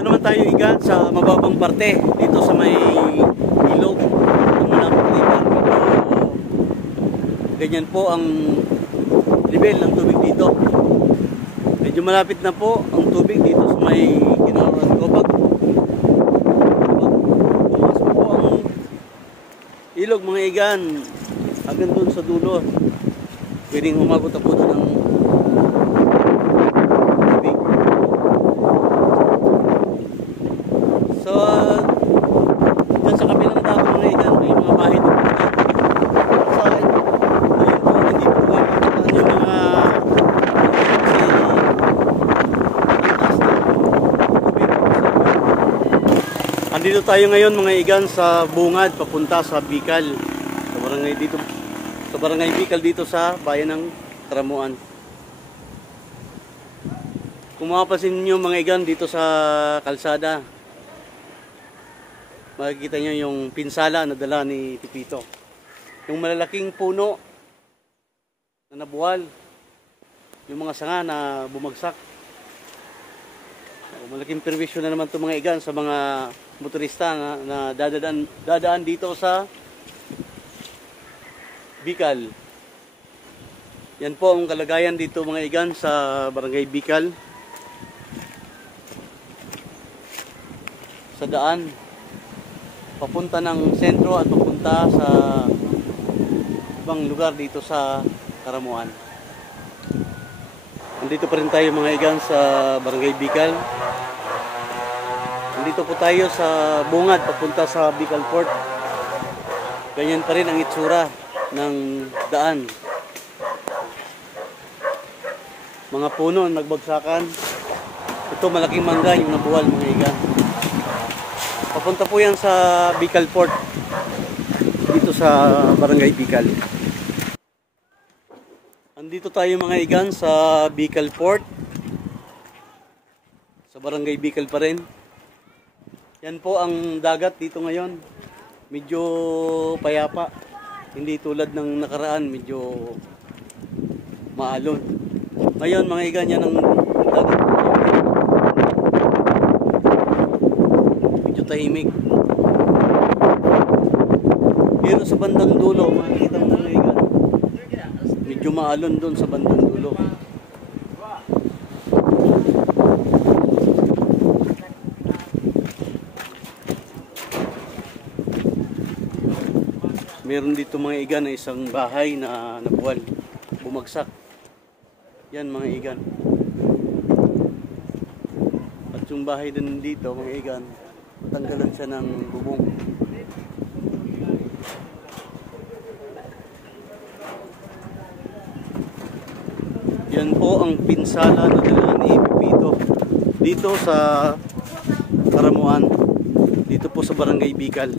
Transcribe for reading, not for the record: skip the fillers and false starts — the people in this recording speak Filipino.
Dito naman tayo igan sa mababang parte, dito sa may ilog ng Malapit River. Ganyan po ang level ng tubig dito. Medyo malapit na po ang tubig dito sa may Ginawaran Cobag. Pumasok po ang ilog mga igan hanggang dun sa dulo. Pwedeng humabot na po doon ng tubig. So, dyan sa kabilang dako mga igan, may mga bahay doon. Sa ayun po, hindi po kayo makikita yung mga andito tayo ngayon mga igan sa bungad papunta sa Bicol. Sa barangay Bicol dito sa bayan ng Taramuan. Kung mapapansin niyo mga igan dito sa kalsada, makikita niyo yung pinsala na dala ni Pipito. Yung malalaking puno na nabuwal, yung mga sanga na bumagsak. Malaking perwisyo na naman ito mga igan sa mga motorista na dadaan dito sa Bicol. Yan po ang kalagayan dito mga igan sa barangay Bicol. Sa daan papunta ng sentro at papunta sa ibang lugar dito sa Taramuan. Nandito pa rin tayo mga igan sa barangay Bicol. Nandito po tayo sa bungad papunta sa Bicol Port. Ganyan pa rin ang itsura ng daan. Mga puno nagbagsakan. Ito malaking mangga yung nabuwal mga igan. Papunta po yan sa Bicol Port dito sa barangay Bicol. Andito tayo mga igan sa Bicol Port sa barangay Bicol pa rin. Yan po ang dagat dito ngayon. Medyo payapa. Hindi tulad ng nakaraan, medyo maalon. Ngayon mga igan, yan ang dagat. Medyo tahimik. Pero sa bandang dulo, makikita mo mga igan, medyo maalon doon sa bandang dulo. Meron dito mga igan na isang bahay na nabuwal, bumagsak. Yan mga igan. At yung bahay din dito mga igan, tanggalan siya ng bubong. Yan po ang pinsala na dala ni Pipito dito sa Taramuan, dito po sa barangay Bicol.